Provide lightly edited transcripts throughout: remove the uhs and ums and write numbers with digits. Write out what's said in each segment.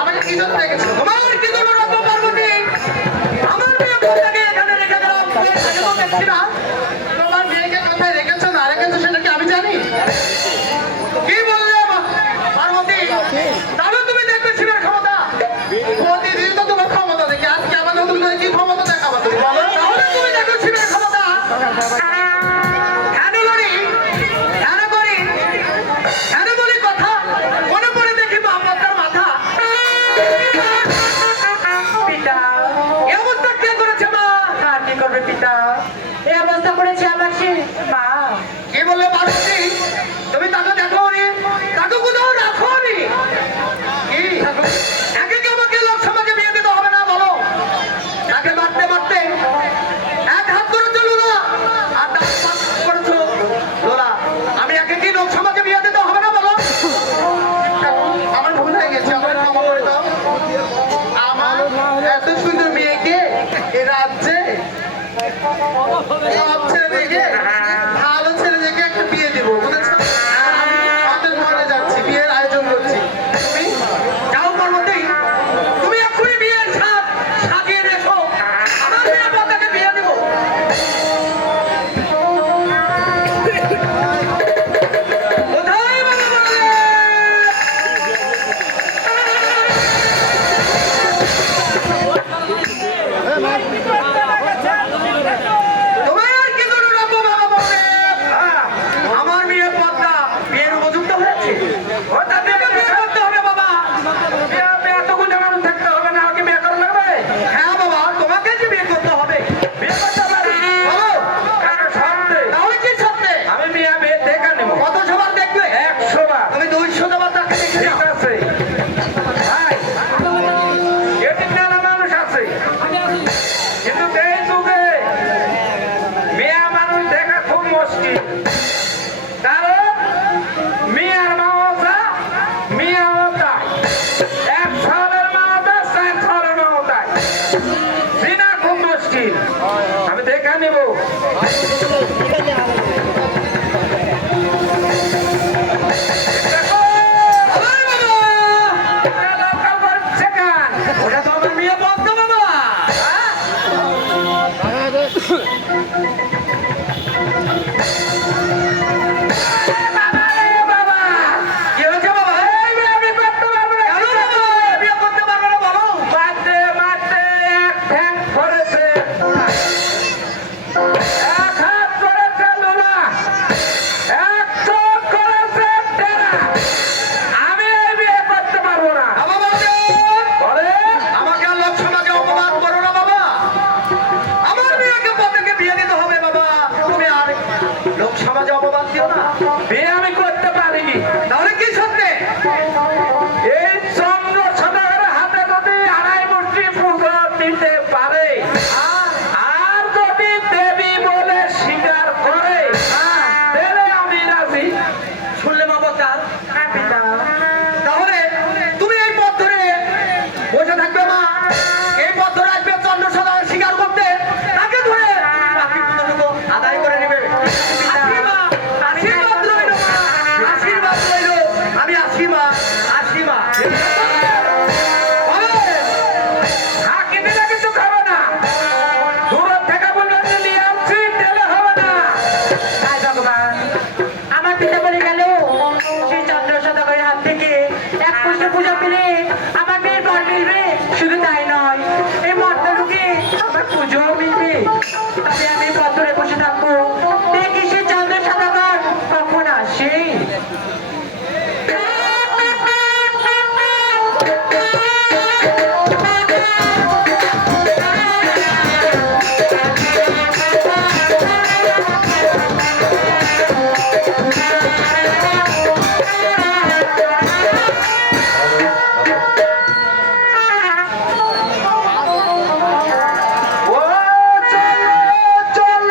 আমাকে কি জন্য রেখেছো? তোমার কি জন্য রাখবো পার্বতী? আমার মেয়ে কোথায় এখানে রেখে গেলাম? তোমার মেয়েকে কোথায় রেখেছো না রেখেছো সেটা কি আমি জানি? কি বললে পার্বতী? তাহলে তুমি দেখবে শিবের ক্ষমতা। প্রতিদিন তো তোমার ক্ষমতা দেখে আজকে আমার নতুন করে কি ক্ষমতা দেখাবো তুমি বলো? তাহলে তুমি দেখো শিবের ক্ষমতা। কেন লড়ি? কেন করি? কেন বলি কথা? মনে পড়ে দেখি আপনার মাথা। পিতা এই অবস্থা কে করেছে মা? আর কি করবে পিতা? এই অবস্থা করেছে আমার মা। কি বললে পার্বতী? তুমি তাকে দেখোনি? তাকে কোথাও রাখোনি? কি একে কি আমাকে লোক সমাজে বিয়ে দিতে হবে না বলো? তাকে মারতে মারতে এক হাত করেছো লোলা আর ডান হাত করেছো লোলা। আমি একে কি লোক সমাজে বিয়ে দিতে হবে না বলো? আমার ভুল হয়ে গেছে, আমার ক্ষমা করে দাও। আমার এত সুন্দর মেয়েকে এ রাজ্যে সব ছেড়ে দেখে ভালো ছেলে দেখে একটা বিয়ে দেবো বুঝেছো? আমি অতের ঘরে যাচ্ছি, বিয়ের আয়োজন করছি। তুমি যাও পার্বতী, তুমি এক্ষুনি বিয়ের সাজ সাজিয়ে রেখো। আমার মেয়ের পতাকে বিয়ে দেবো। কোথায় বলো বলে? তোমার কি করে রাখবো বাবা বলে? আমার মেয়ে পদ্মা বিয়ের উপযুক্ত হয়েছে। ও তাদেরকে বিয়ে করতে হবে বাবা। বিয়ে এতক্ষণ মানুষ থাকতে হবে না, আমাকে বিয়ে করা লাগবে? হ্যাঁ বাবা, তোমাকে যে বিয়ে করতে হবে। বিয়ে করতে হবে বলো? সত্যি? তাহলে কি সত্যি? আমি মেয়ে দেখা নেব। কত সবার দেখবে? 100 বার। তুমি 200 বার তাকে দেখে ঠিক আছে ভাই। এটি মেলা মানুষ আছে কিন্তু এই যুগে মেয়ে মানুষ দেখা খুব মুশকিল। কারণ মেয়ের মাও যা মেয়েও তাই, 1 সালের মাও যা 4 সালের মাও তাই। জিনা খুব মুশকিল। আমি দেখা নিব। দেখো, ওই বাবা, লোকাল করছে কেন? ওটা তো আমার মেয়ে বলতো বাবা। সমাজে অপবাদ দিও না। বিয়ে আমি করতে পারিনি। তাহলে কি সত্যি? এই চন্দ্র সদাগরের হাতে যদি 2.5 মুষ্টি পুজো দিতে পারে আর যদি দেবী বলে স্বীকার করে তাহলে আমি রাজি। শুনলে বাবা কাজ? হ্যাঁ পিতা। তাহলে তুমি এই পথ ধরে বসে থাকবে মা। এই পথ ধরে আসবে চন্দ্র সদাগর স্বীকার করতে, তাকে ধরে বাকি পুজোটুকু আদায় করে নেবে। আমি আসি মা, আসি মা। কিন্তু খাবে না, দূর থেকে বলবে নিয়ে আসছি তেলে হবে না। আমার পিতা বলে গেল সেই চন্দ্র সদাগরের হাত থেকে 1 কোটি পূজা পেলে আমার মেয়ের বর মিলবে। শুধু তাই নয়, এই মর্তলোকে আমার পুজোও মিলবে। তবে আমি পত্রে বসে থাকবো, দেখি সেই চন্দ্র সদাগর কখন আসে। চলো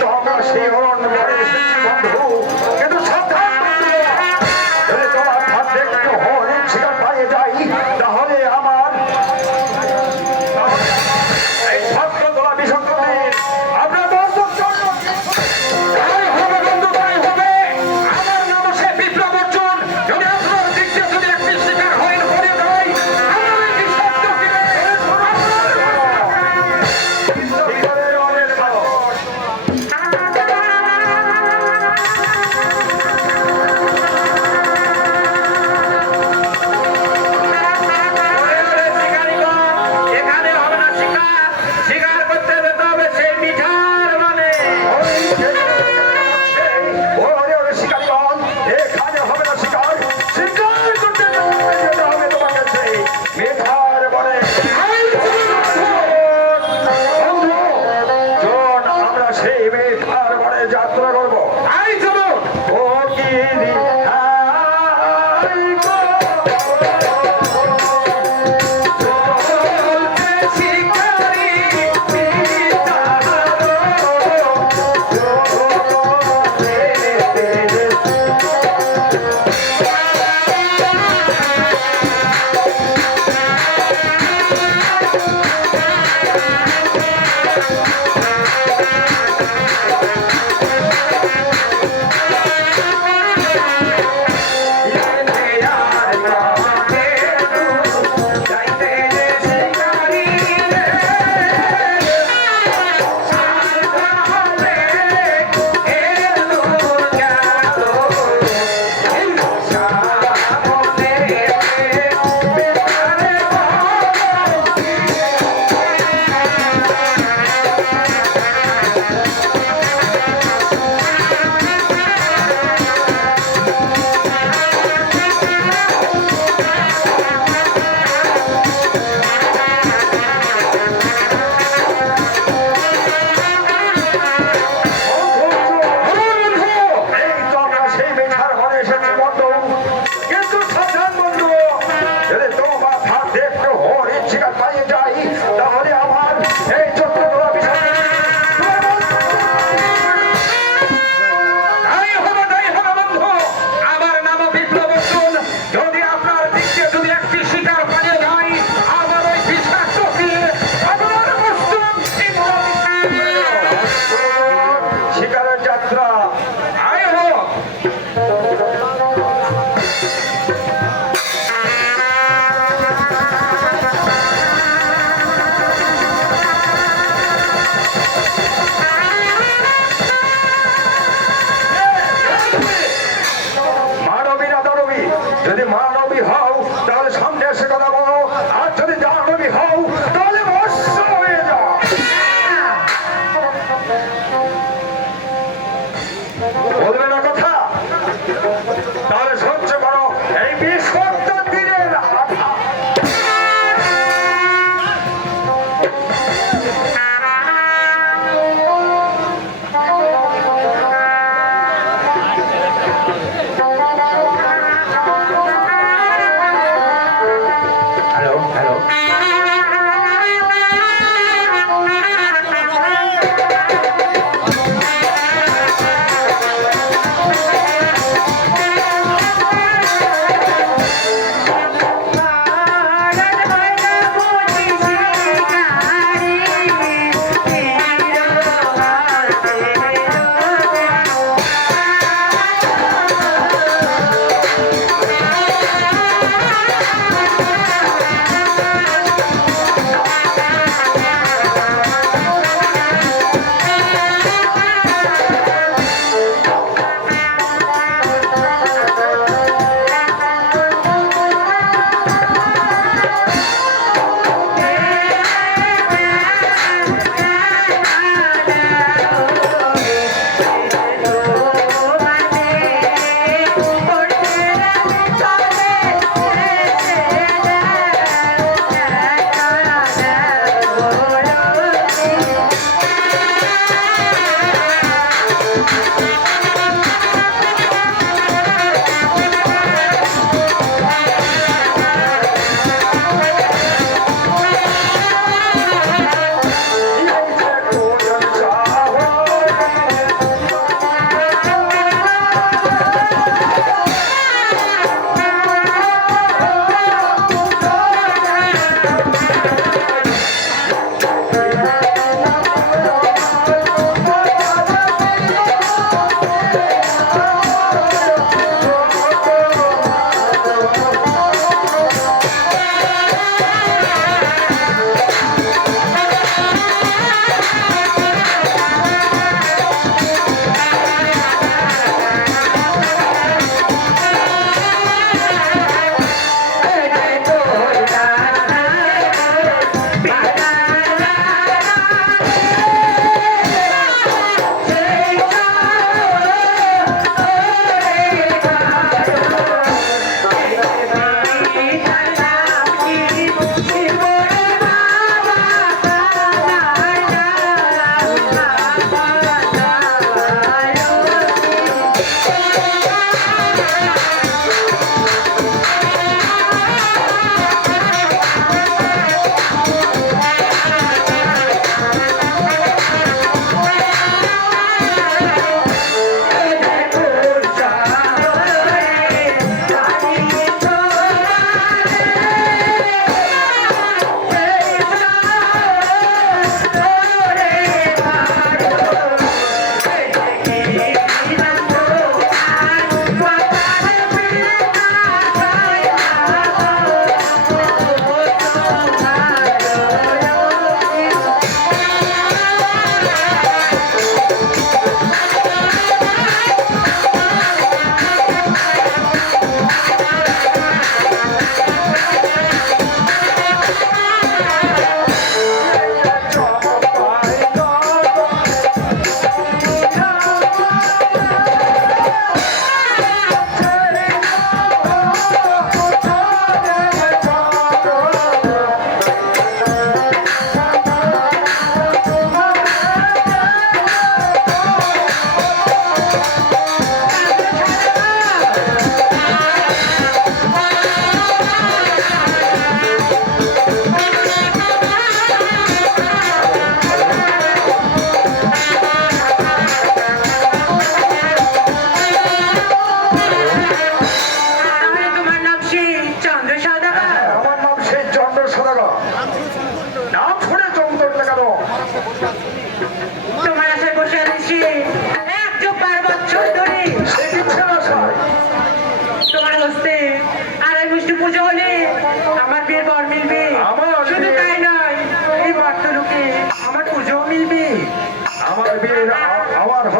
তো আমরা সেই অরণ্য বনে এসেছি বন্ধু, কিন্তু সাবধান বন্ধু, যদি তোমার হাতে একটু হরিণ শিকার পাইয়ে যাই, তাহলে আমার এই ছাত্র তোলা বিষাক্ত দিন আমরা বন্ধুর জন্য তাই হবে বন্ধু, তাই হবে। আমার নাম সে বিপ্লব অর্জুন। যদি আপনার দিক দিয়ে যদি একটি শিকার হরিণ হয়ে যায়, আমার এই বিষাক্ত দিনে শিকারের অনেক মানুষ এখানে হবে না শিকার, শিকার করতে যেতে হবে সেই মিঠার মানে। ওরে ওরে শিকারীগণ, এখানে হবে না শিকার, শিকার করতে যেতে হবে তোমাকে সেই মেধার বনে। চল আমরা সেই মেধার বনে যাত্রা করবো। আই চলুন। ও কি শিকারি ও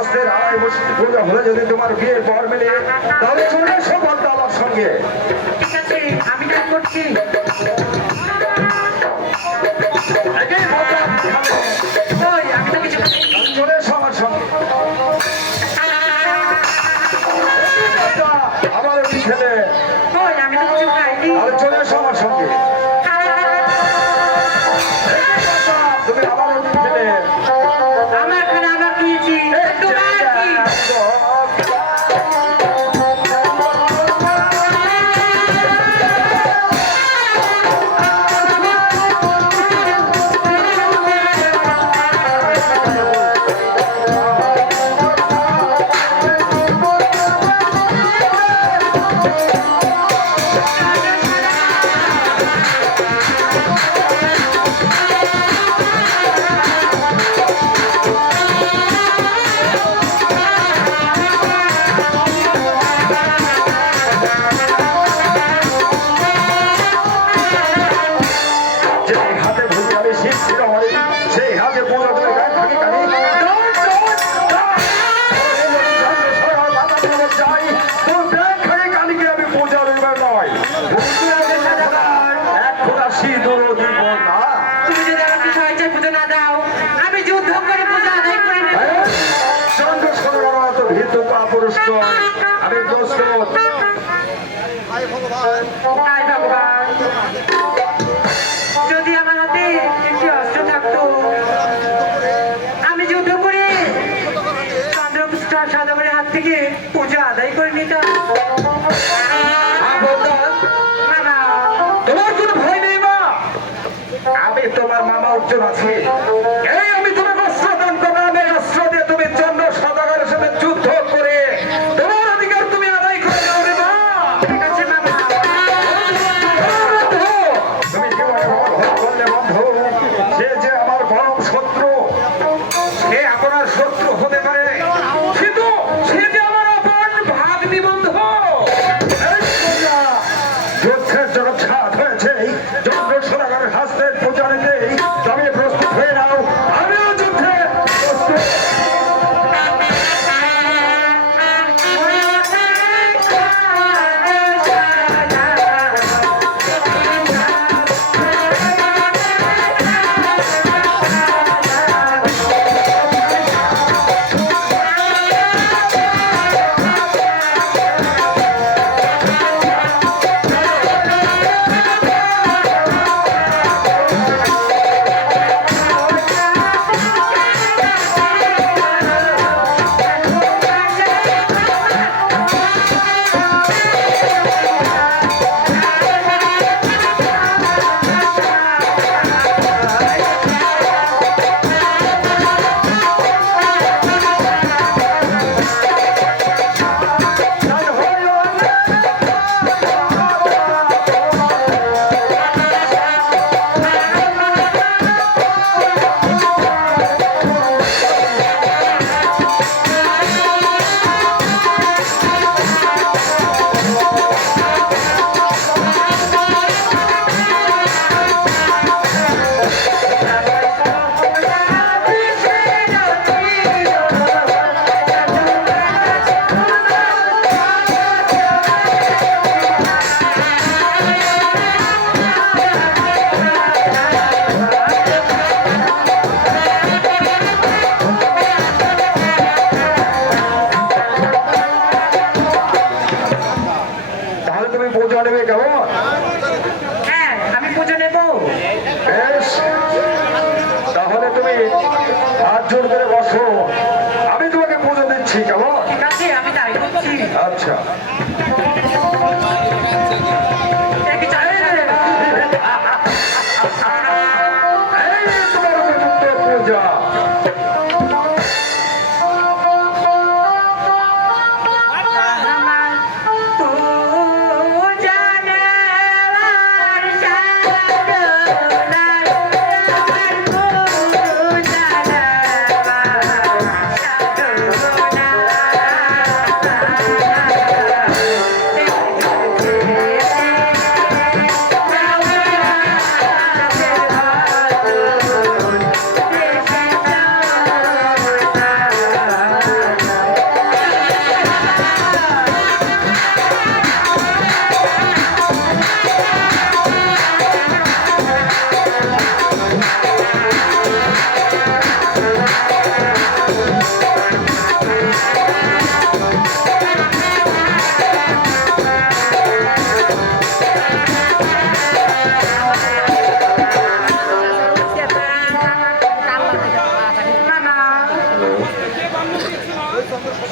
হস্তের আড়াই বছর পূজা হলে যদি তোমার বিয়ের পর মেলে তাহলে চলে এসো বলতো আমার সঙ্গে। ঠিক আছে, আমি তাই করছি। একেই বলতো ওই আমি তো কিছু চলে এসো আমার সঙ্গে। আমার একটি ছেলে, ওই আমি তো কিছু খাইনি। তাহলে চলে এসো আমার সঙ্গে। তুমি আমার একটি ছেলে। আমার খানা আমার খেয়েছি। তোমার কি? যেই হাতে ভুজি আমি শিখছিল সেই হাতে পূজা তুমি গায়ে থাকি কানি যাই তোর ব্যাগ খাই কানিকে আমি পূজা দেবার নয়। এক ফোঁটা সিঁদুরও দিব না। তুমি যদি আমাকে স্বেচ্ছায় পুজো না দাও, আমি যুদ্ধ করে পুজো আদায় করে নেব। চন্দ্র সরবরাহ তো ভীত পুরস্ক আমি দোষ হায় ভগবান, যদি আমার হাতে একটি অস্ত্র থাকতো, আমি যুদ্ধ করে চন্দ্রপুষ্ট সাধকের হাত থেকে পুজো আদায় করে নিতাম। মামা, তোমার কোনো ভয় নেই মা, আমি তোমার মামা অর্জুন আছি। এই আমি তোমাকে অস্ত্র দান করলাম, এই অস্ত্র দিয়ে তুমি চন্দ্র সদাগরের সাথে যুদ্ধ করে তোমার অধিকার তুমি আদায় করে নাও রে মা। ঠিক আছে মামা। তুমি জীবনে আমার ভয় করলে বন্ধু, সে যে আমার পরম শত্রু, সে আপনার শত্রু হতে পারে কিন্তু সে যে আমার আপন ভাগ্নি বন্ধু। এই সোজা যুদ্ধের জন্য ছাদ হয়েছে চন্দ্র সদাগরের হাস্তের পূজা নিতেই তবে প্রস্তুত হয়ে নাও, আমিও যুদ্ধে প্রস্তুত। তাহলে তুমি পূজা নেবে কেমন? হ্যাঁ, আমি পুজো নেব। বেশ, তাহলে তুমি হাত জোর করে বসো, আমি তোমাকে পুজো দিচ্ছি কেমন? ঠিক আছে, আমি তাই করছি। আচ্ছা দেখি চলে রে। এই তোমার উপযুক্ত পূজা। আমার পূজা নেওয়ার সাধনার, আমার পূজা নেওয়ার সাধনার।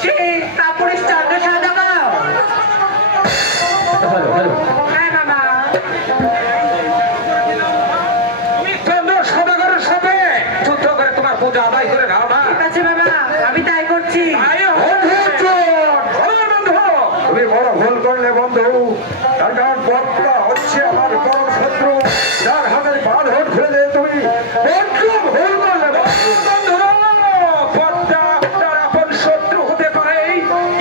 সে কাপড়ের চাদর সাদা গাও হ্যাঁ বাবা তুমি চন্দ্র সদাগরের সাথে যুদ্ধ করে তোমার পূজা আদায় করে নাও না। ঠিক আছে বাবা আমি তাই করছি তাই হোক, বন্ধু। তুমি বড় ভুল করলে বন্ধু, তার কারণ পদ্মা হচ্ছে আমার বড় শত্রু, যার হাতের বাঁধন খুলে দিয়ে তুমি বড্ড ভুল করলে বন্ধু। পদ্মা আপনার আপন শত্রু হতে পারে,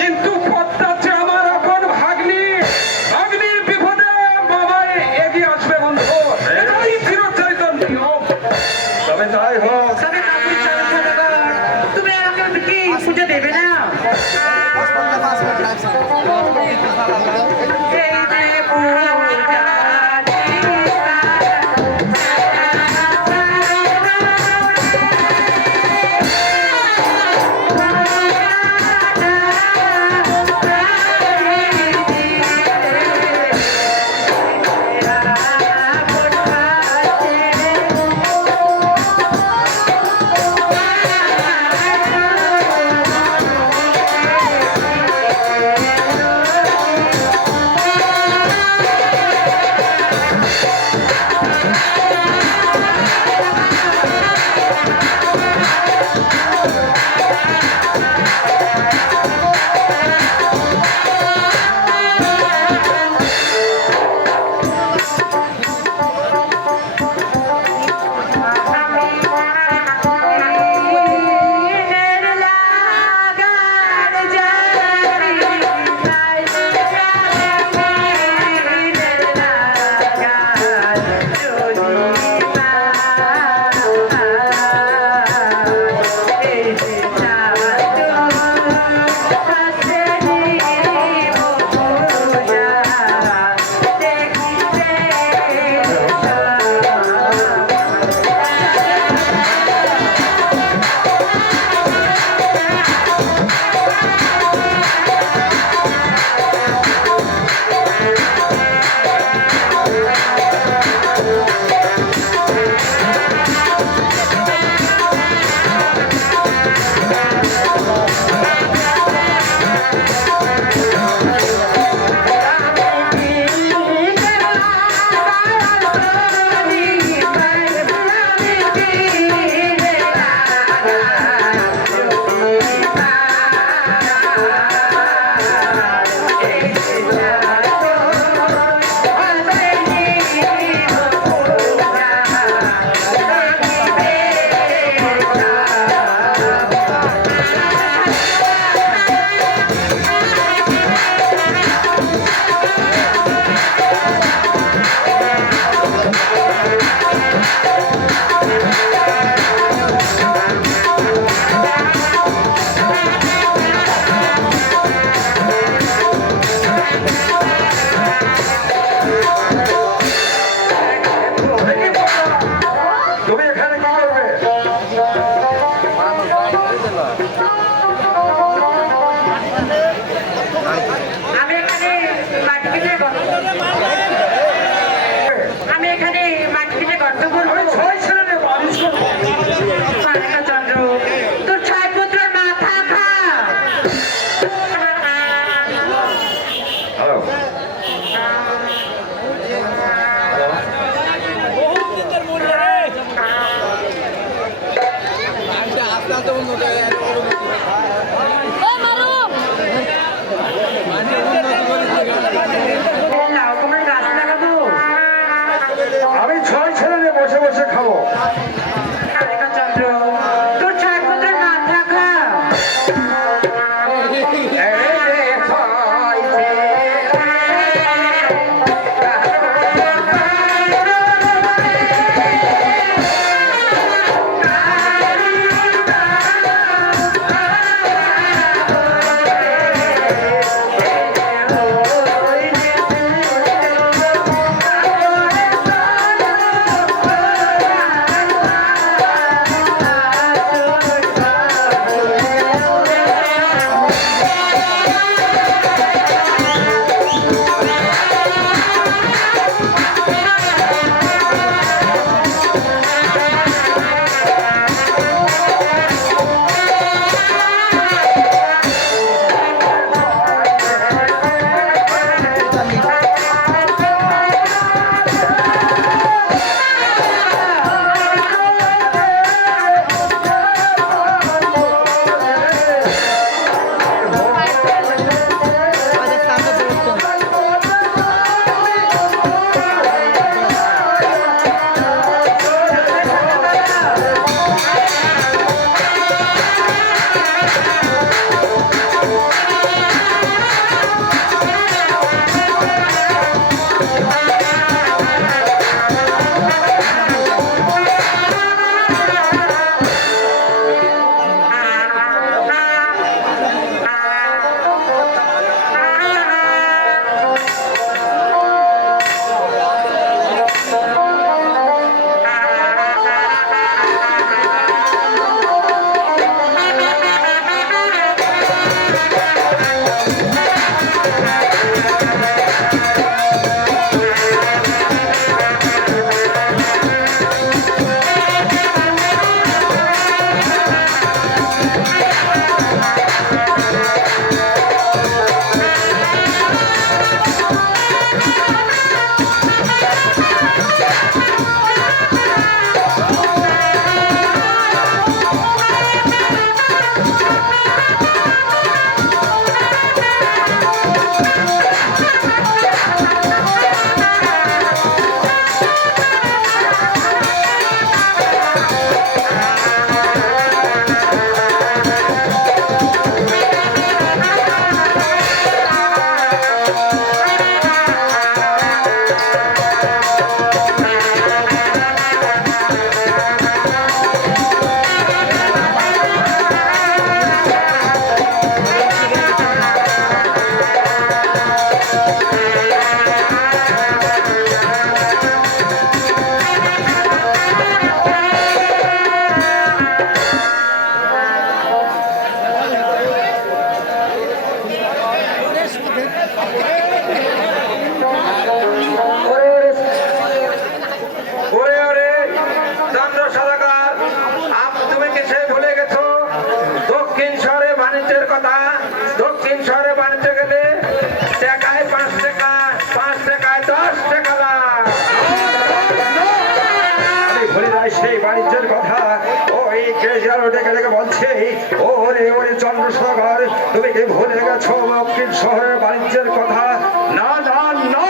কিন্তু পদ্মা যে আমার আপন ভাগ্নি। ভাগ্নির বিপদে বাবাই এগিয়ে আসবে বন্ধু, এটাই চিরচরিত নিয়ম। তবে তাই হোক, তবে কাপড়ের চাদর সাদা গাও তুমি আমাকে কি পুজো দেবে না এই যে পূজা তুমি এখানে কি করবে? আমি এখানে মাটি কেটে গর্ত করবো আমি ছয় ছেলে নিয়ে বালিশ করবো। চন্দ্র তোর ছয় পুত্রের মাথা খা হ্যালো। লাউ কুমড়োর গাছ লাগাবো দক্ষিণ শহরে বাণিজ্য গেলে টাকায় 5 টাকা, 5 টাকায় 10 টাকা লাভ। আমি ভুলে যাই সেই বাণিজ্যের কথা। ওই কেজিয়ার ডেকে ডেকে বলছে, ওরে ওরে চন্দ্রসাগর, তুমি কি ভুলে গেছো দক্ষিণ শহরের বাণিজ্যের কথা? না না না,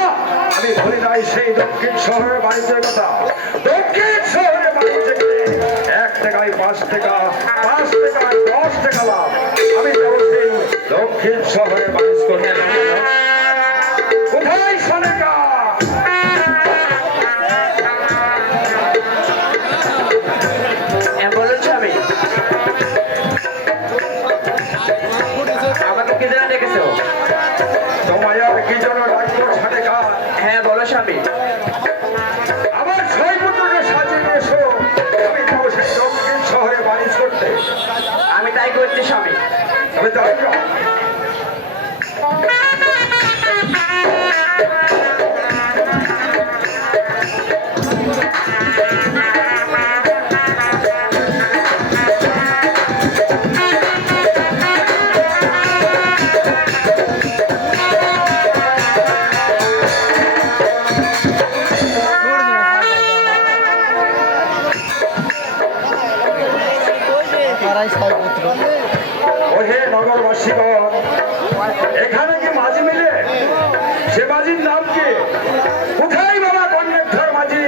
আমি ভুলে যাই সেই দক্ষিণ শহরের বাণিজ্যের কথা। দক্ষিণ শহরের বাণিজ্য গেলে 1 টাকায় 5 টাকা, 5 টাকায় 10 টাকা লাভ। আমি যাবো সেই দক্ষিণ শহরে বাণিজ্য করতে। কোথায় সোনাকা? বলেছি আমি। আমাকে কি জন্য ডেকেছো? তোমায় আর কি জন্য ডাকবো সোনাকা? হ্যাঁ বলো স্বামী। আমার ছয় পুত্রকে সাজিয়ে নিয়ে এসো, আমি যাবো সেই দক্ষিণ শহরে বাণিজ্য করতে। আমি তাই করছি স্বামী। আমি যাই না। ওহে নগরবাসীগণ, এখানে কি মাঝি মিলে? সে মাঝির নাম কি? কোথায় বাবা কন্ডাক্টর মাঝি?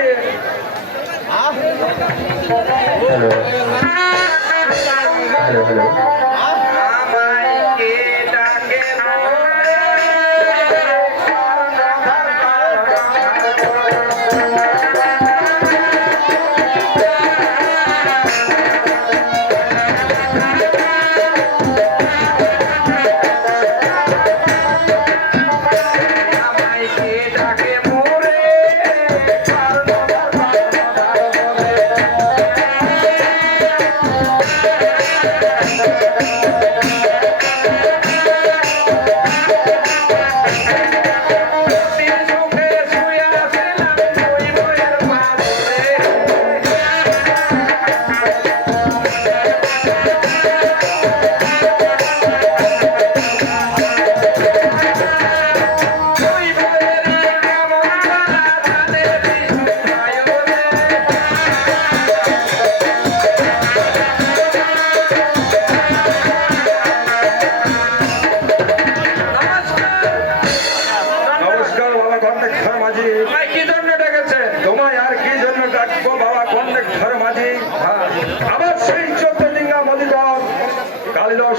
আমায় কে ডাকে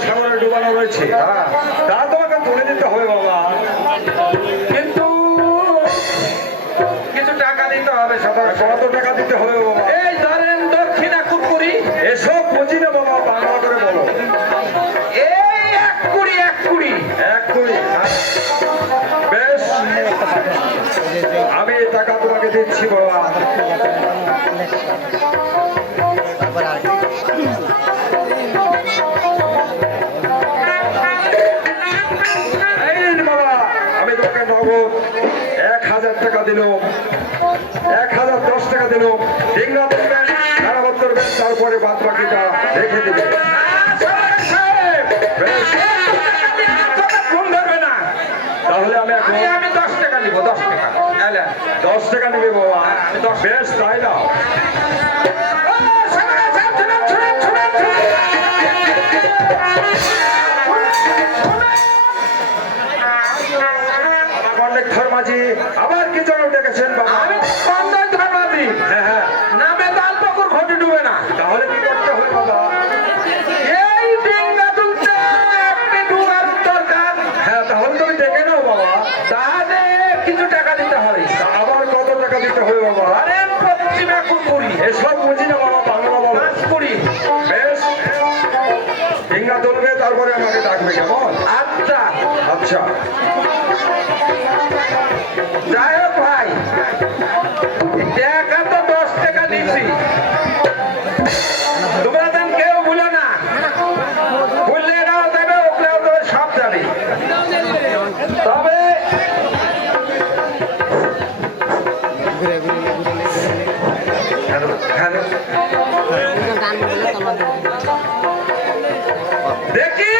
সাগরে ডুবানো রয়েছে, তা তোমাকে তুলে দিতে হবে বাবা। কিন্তু কিছু টাকা দিতে হবে। কত টাকা দিতে হবে বাবা? এই ধরেন দক্ষিণা কুকুরি। এসব বুঝি না বাবা, বাংলা করে বলো। এই 1 কুড়ি 1 কুড়ি। 1 কুড়ি, বেশ, আমি এই টাকা তোমাকে দিচ্ছি বাবা। আমি তোমাকে নগদ 1000 টাকা দিল, 1010 টাকা দিল। ডিঙ্গা বলবেন, মেরামত করবেন, তারপরে বাদ বাকিটা রেখে দেবে। তাহলে আমি আমি 10 টাকা নিব, 10 টাকা। 10 টাকা নেবে বাবা। বেশ, তাই না? কন্ডাক্টর মাঝি আবার কি জন্য ডেকেছেন বাবা? আমি কন্ডাক্টর মাঝি। হ্যাঁ হ্যাঁ, নামে দাল পুকুর ঘটে ডুবে না। তাহলে কি করতে হবে বাবা? এই ডিঙ্গা তুলতে একটি ডুবার দরকার। হ্যাঁ, তাহলে তুমি ডেকে নাও বাবা। তাহলে কিছু টাকা দিতে হবে। আবার কত টাকা দিতে হবে বাবা? আরে পশ্চিমে কুকুরি। এসব বুঝি না বাবা, বাংলা বলো। 5 কুড়ি। বেশ, ডিঙ্গা তুলবে, তারপরে আমাকে ডাকবে, কেমন? আচ্ছা আচ্ছা, যাই হোক ভাই, টাকা তো 10 টাকা দিচ্ছি। তোমরা দেন কেউ ভুলো না। ভুললে এরাও দেবে, ওগুলোও দেবে, সব যাবে। তবে দেখি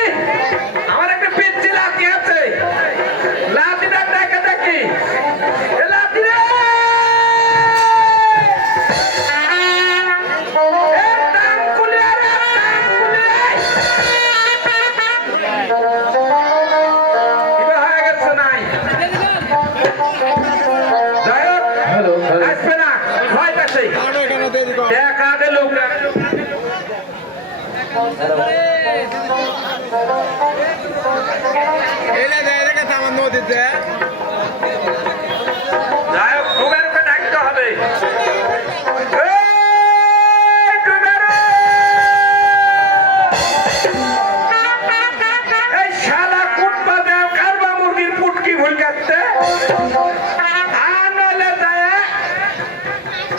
আমার দেখা গেল যাই হোক ডুবেরকে ডাকতে হবে। এই ডুবেরো! এই শালা কুটপা দেও কারবা মুরগির পুটকি ভুল কাটতে আনলে যায়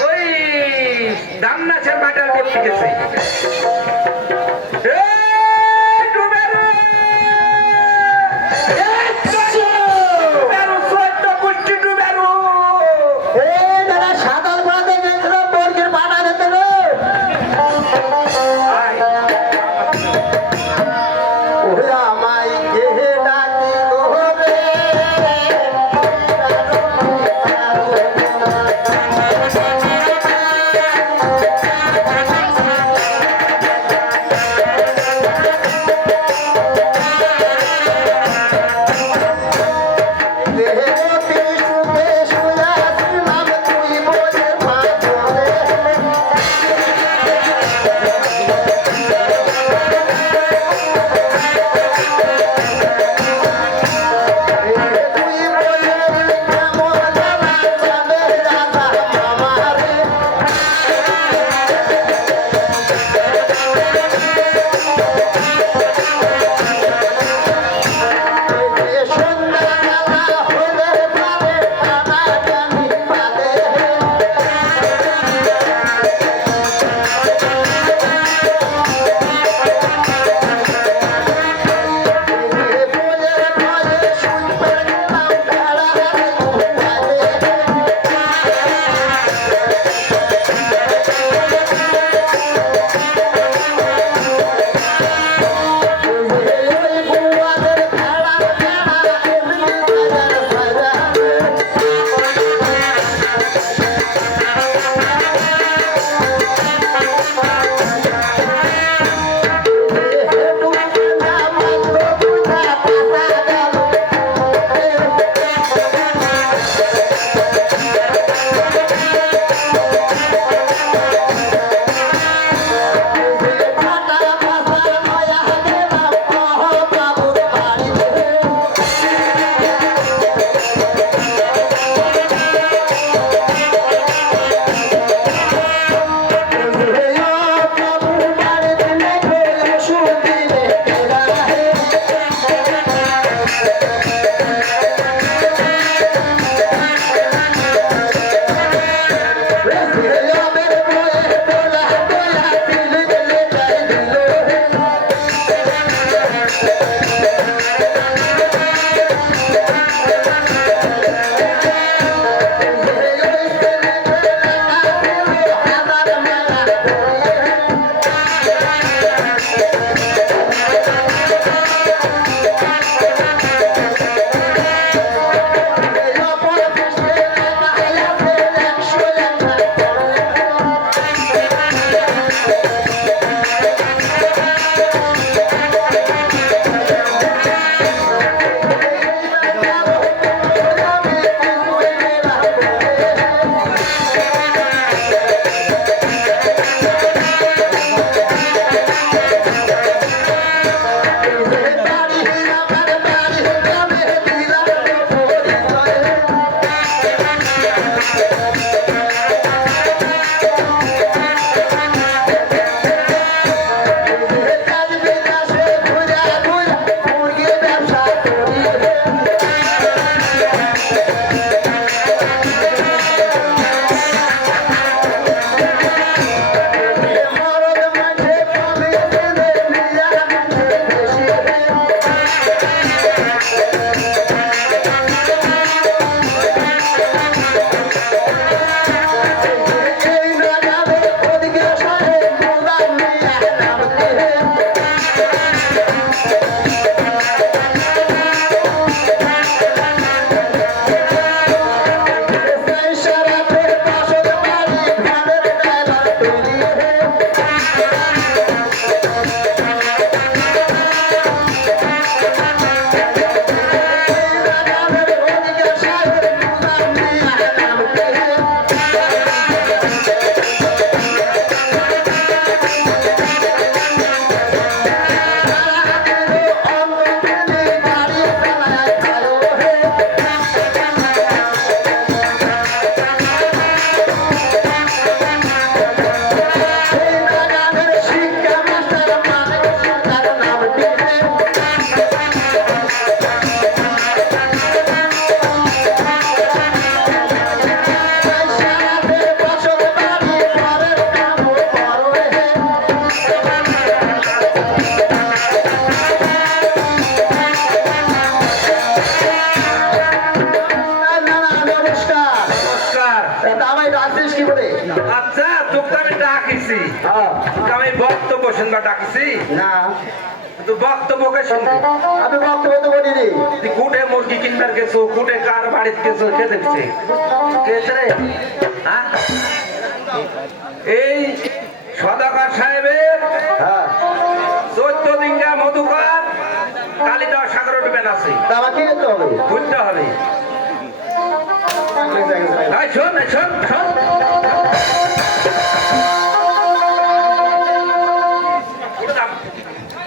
ওই দামনাচের মাটার করতে গেছে। এই ডুবেরো! এই ডুবেরো, সৈন্য গোষ্ঠী ডুবেরো! আয়, হ্যাঁ আমি বক্তব্য শুনবা ডাকছি না তুই বক্তব্যকে শুনবি আমি বক্তব্য তো বলিনি তুই কুটে মুরগি কিনবার গেছো কুটে কার বাড়িতে গেছো কে দেখছে রে হ্যাঁ এই সদাগর সাহেবের হ্যাঁ 14 ডিঙ্গা মধুকর কালিদাস সাগর ডুবেন আছে তা আমাকে কি করতে হবে বুঝতে হবে এই শোন শোন শোন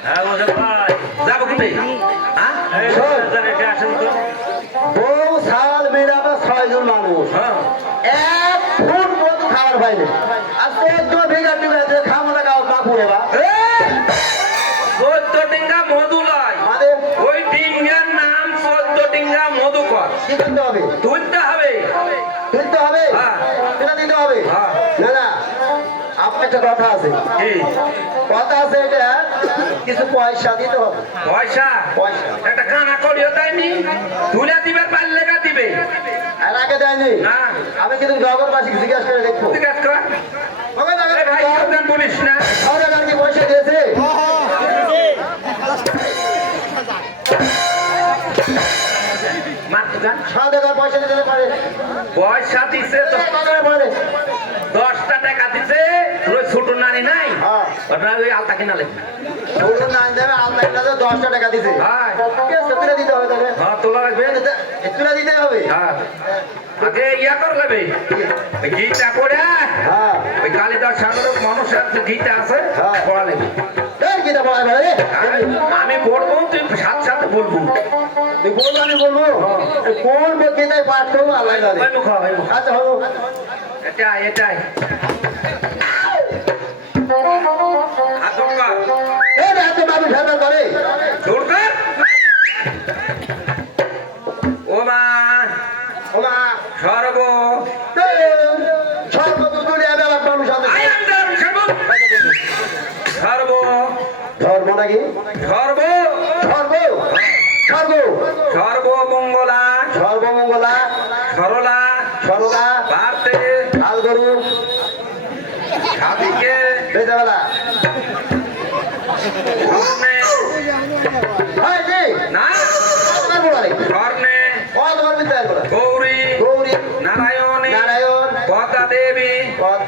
হ্যাঁ বসে ভাই যাবো কোথায় হ্যাঁ এই শোন। রেখে আসেন তো বউ সাল মেয়েরা আমরা 6 জন মানুষ হ্যাঁ 1 ফুট মতো খাবার পাইলে আর 14 বিঘা টুকরা খাবো না খাও না পুরে বা 14 ডিঙ্গা মধু লয় মানে ওই ডিঙ্গার নাম 14 ডিঙ্গা মধুকর কি করতে হবে তুলতে হবে তুলতে হবে হ্যাঁ। এটা দিতে হবে হ্যাঁ। না না আপনার একটা কথা আছে কি কথা আছে এটা কিছু পয়সা দিতে হবে পয়সা পয়সা একটা কানা করিও দেয়নি তুলে দিবে পারলে কা দিবে আর আগে দেয়নি না। আমি কিন্তু নগরবাসী জিজ্ঞাসা করে দেখবো ঠিক আছে কর। হবে না আরে ভাই সাবধান বলিস না সরকার কি পয়সা দিয়েছে মার তো গান। সরকার পয়সা দিতে পারে পয়সা দিছে পারে 10টা টাকা দিছে ওই ছোট নারী নাই হ্যাঁ ওটা ওই আলতা কিনা লাগবে ধরুন না দেবে আল্লাহ 10টা টাকা দিছে হ্যাঁ ঠিক আছে তুলে দিতে হবে তাহলে হ্যাঁ তোলা লাগবে তুলে দিতে হবে হ্যাঁ আগে ইয়া কর লাগবে ওই গীতা পড়ে হ্যাঁ ওই কালিদাস সাগর মানুষের যে গীতা আছে হ্যাঁ। পড়া লাগবে এই কি দেবো ভাই আমি পড়বো তুই সাথে সাথে বলবো তুই বলবো আমি বলবো কোন বইটাই পাঠ করবো আল্লাহ জানে ভাই মুখ ভাই মুখ আচ্ছা হবো এটাই এটাই হাত ধরবা এই এত মানুষ ফেরবার করে দৌড়কার ও মা ওমা সর্ব সর্বদূর করে যাবে আমার মানুষ আছে আই এম দ্য সর্ব ধর্ম নাকি সর্ব সর্ব সর্ব সর্বমঙ্গলা সর্বমঙ্গলা সরলা সরলা ভারতে আল গরু সাবিকে বেদাবেলা স্বর্ণে হয় জি না তোমার বলারে স্বর্ণে ও তোমার বিদ্যায় বলা গৌরী গৌরী নারায়ণী নারায়ণ পদ্মা দেবী পদ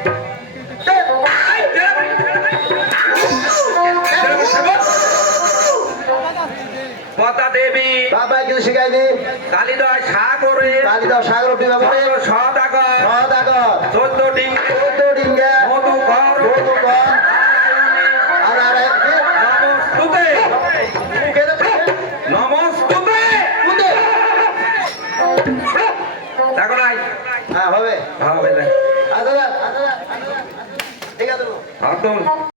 পদ্মা দেবী বাবা কিছু শিখাইনি কালিদাস সাগরে কালিদাস সাগর বিভাগে সদাগর সদাগর 14 ডিঙ্গি 14 ডিঙ্গা মধুকর মধুকর আর আর নমস্তুতে কেন নমস্তুতে কুদে দেখো নাই হ্যাঁ হবে হবে আচ্ছা আচ্ছা ঠিক আছে হাত